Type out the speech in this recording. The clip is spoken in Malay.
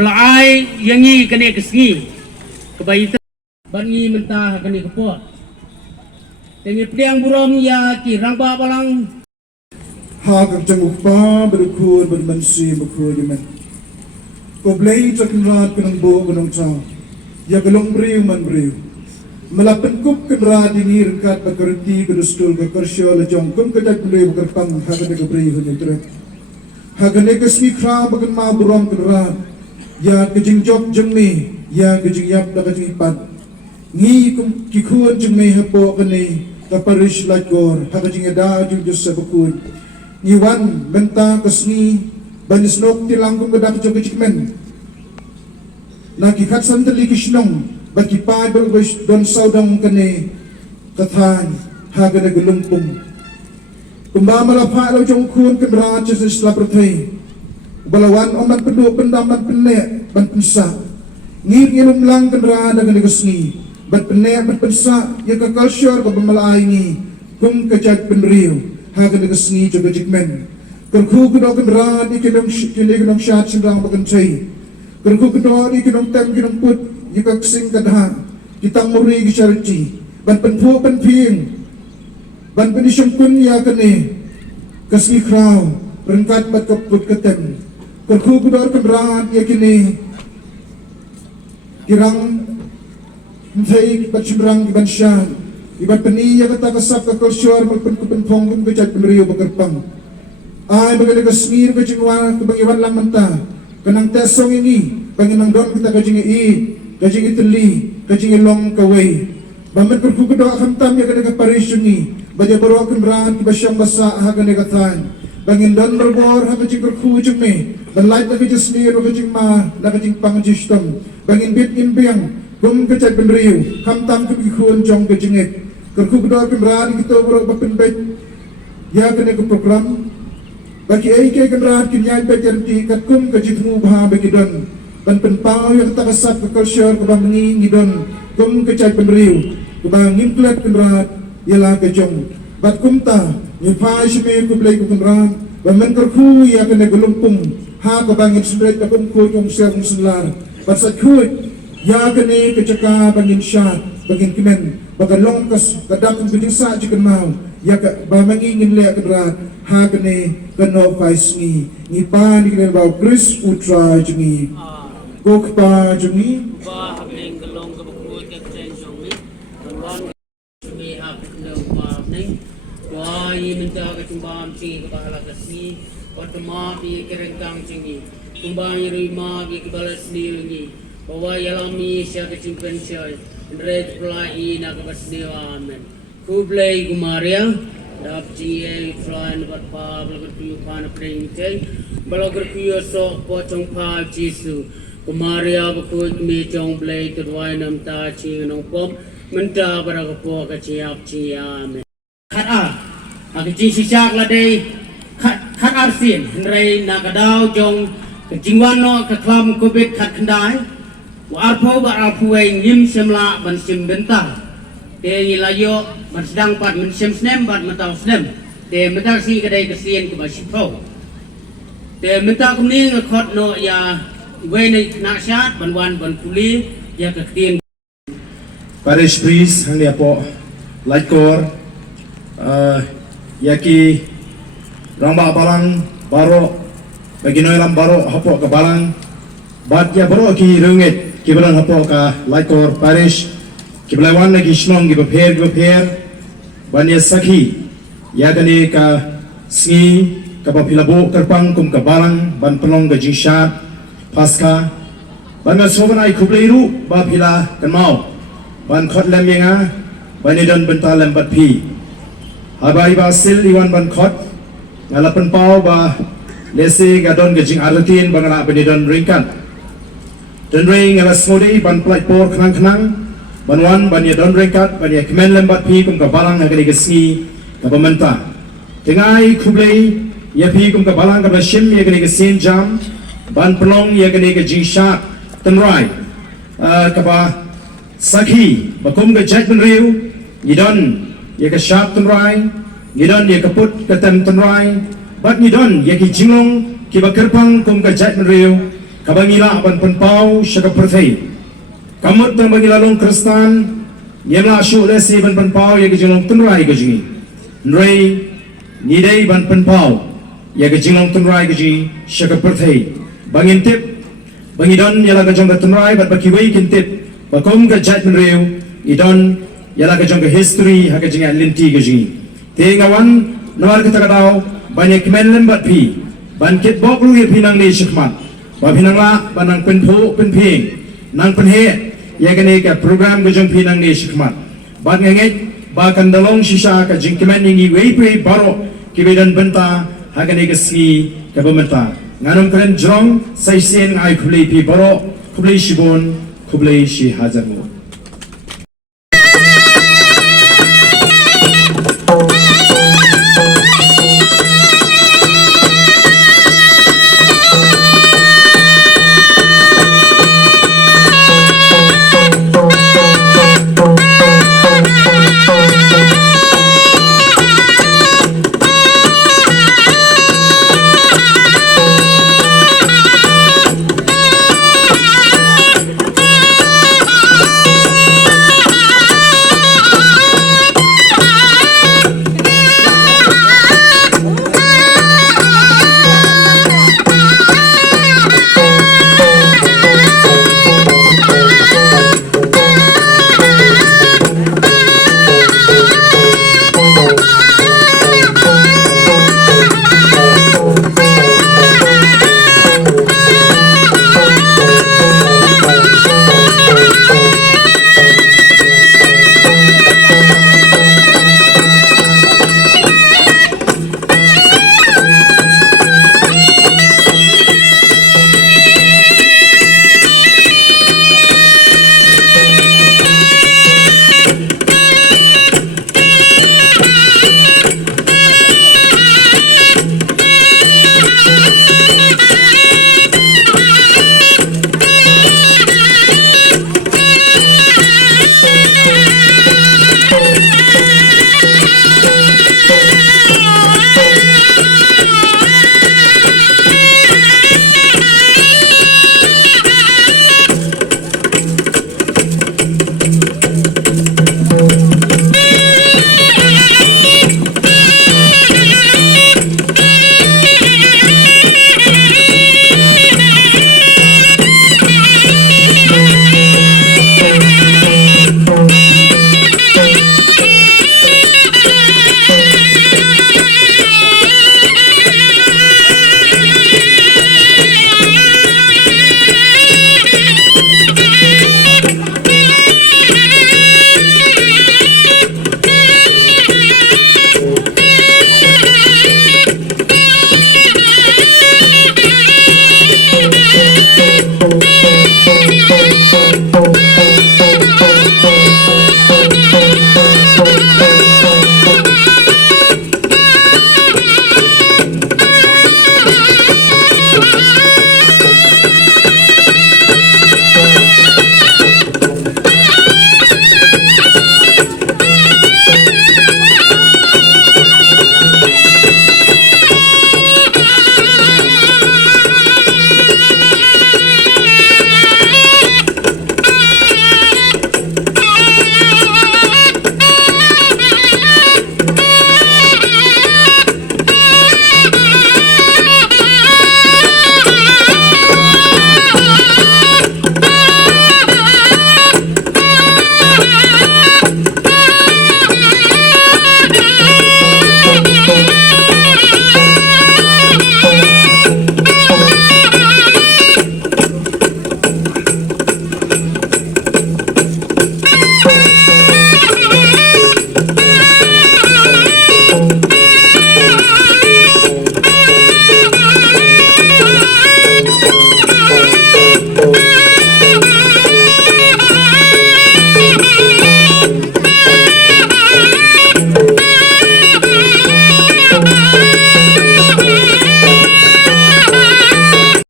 belai yang ni kena kesengi kebayi bangi mentah kena kepot tengi pedang buram ya ki rangba balang ha kang changupa berkur bermansi berkur dimen ko blai chakrat kanang bo kanang cha ya galong briu man briu malapan kup kenra dinir kat bakarti kedustul kekarsyo lejong kum kedat briu bakarpang hagane ke briu hunetre hagane ke smikra bagan ma buram kenra ya kejing job jengmi ya kejing yap da kejing pat ngi kum kikhuan jengmi hapo kane kaparish lakor hagajing ada jung jus sabukun ngi wan benta kesni banis nok tilang kum kedak jong kejikmen na kikat santali kishnong bagi padol bais don saudang kane kathan hagana gelumpung kumba malapha lo jong khun kendra jesus la prathai balawan omat pedu pendaman penne ban pensa ngir ngilum lang kendra daga negasni ban penne ban pensa ya ka culture ko bamalai ni kum kajat penriu hagana negasni joga jikmen kerku kudo kendra di kinong shat sindang bagan chai kerku kudo di kinong tem kinong put yukak sing kadhan kitang muri gisarti ban penpu penping ban penisham kun ya kane kasni kraw rengkat bat kaput katem kerku kudor kemran ya kini kirang mthai bat simrang ban shan ibat peni ya kata kasap ka kulsyur malpen kupenpong kum kejat penriu bakarpang ay bagale kasmir ka jingwa kebangiwan lang manta kanang tesong ini banginang don kita kajingi kajing itali, kajing ilong kaway. Baman kerkukudo akamtam ya kanega parishuni, baja baro kemran kibasyang basa ha kanega tan. Bangin don berbor ha kajing kerkujung me, banlait na kajing snir o kajing ma, na kajing pangjistom. Bangin bit imbiang, kum kajag benriu, kamtam kibikhuan jong kajingit. Kerkukudo kemran kito baro bapinbet, ya kanega program. Bagi ay kay kemran kinyay bajarti katkum kajing mubha bagi don. Ban penpau yang tak kasap ke culture ke bangi ngidon kum kecai penriu ke bangim klat kenrat ialah kejong bat kumta nyupai shime ku play ku kenrat ban kerku ya kena gelumpung ha ke bangim sendret ke kum ku jong serung selar bat sakut ya kena kecaka bangim syat bangim kimen bagalong kas kadam kejing sa jikan mau ya ke bangi ngin le kenrat ha kena keno faisni ngipan dikene bau Chris Putra jengi Kok pa jumi ba habling galong ka bakut ka chen jong mi wan jumi hab no pa ning wa yi minta ka chumbam chi ka bahala ka si otma bi kerengkang chingi kumbang ri ma bi ka balas ni ni wa yalami sya ka chimpen choy red fly na ka basni amen kublai gumaria dap chi e fly na pa blagar ku pan preng chai balagar ku so po chong pa jisu Kumaria bakut mi chong blay tudway nam ta chi nong pom menta para kapo ka chiap amen khat a ki chi siak la dei khat ar sin rei na ka daw jong jingwan no ka klam covid khat khandai wa arpo ba arpo ai ngim semla ban sim benta te ni layo ban sedang pat men sim snem bat mataw snem te menta si ka dei ka sien ka ba sipo te menta kum ni khot no ya When nasyat banwan ban puli ya ketin Parish priest hang dia po laikor yaki ramba balang baro bagi noi ram baro hapo ka balang bat ya baro ki rungit ki balang hapo ka laikor parish ki balawan lagi shlong ki bapher ban ya sakhi ya gane ka singi ka bapilabo karpang kum ka balang ban pelong ga jingshat Pasca, ban sobanai kubleiru bapila kanmau, ban khot lem yenga, ban idon benta lem batpi. Abai ba sil iwan ban khot, ngalapan pau ba lesi gadon gajing artin bangala ban idon ringkan. Dan ring ngala smodi ban plai por kenang, ban wan ban idon ringkat, ban ya kemen lem batpi kum kabalang ngagani gesni kabamenta. Tengai kublei ya pi kum kabalang kabashim ya gani gesin jam. Ban pelong ya kene ke jingsha tenrai kapa sakhi bakum ke jat benriu ngidon ya ke shat tenrai ngidon ya ke put ke tem tenrai bat ngidon ya ki jinglong ki bakerpang kum ke jat benriu kabangila ban penpau syaka perthai kamut tang bangila long Kristan nyemla syu lesi ban penpau ya gejilong tunrai gejingi nrei nidei ban penpau ya gejilong tunrai geji syaka perthai bangintip bangidon yala gejong tunrai bat bakiwei kintip bakom gejat menreu idon yala gejong history ha gejing linti geji tengawan nawar kita katau banyak kemen lembat pi bankit bok lu pinang ni syikmat ba pinang la banang penpo penping nang penhe ya gane ka program gejong pinang ni syikmat bat ngenget ba kandalong sisa ka jingkemen ngi wei pe baro kibedan benta ha gane ka si ka bementa nganom kren jong saisen ngai khulei pi baro khulei shibon khulei shi hajamu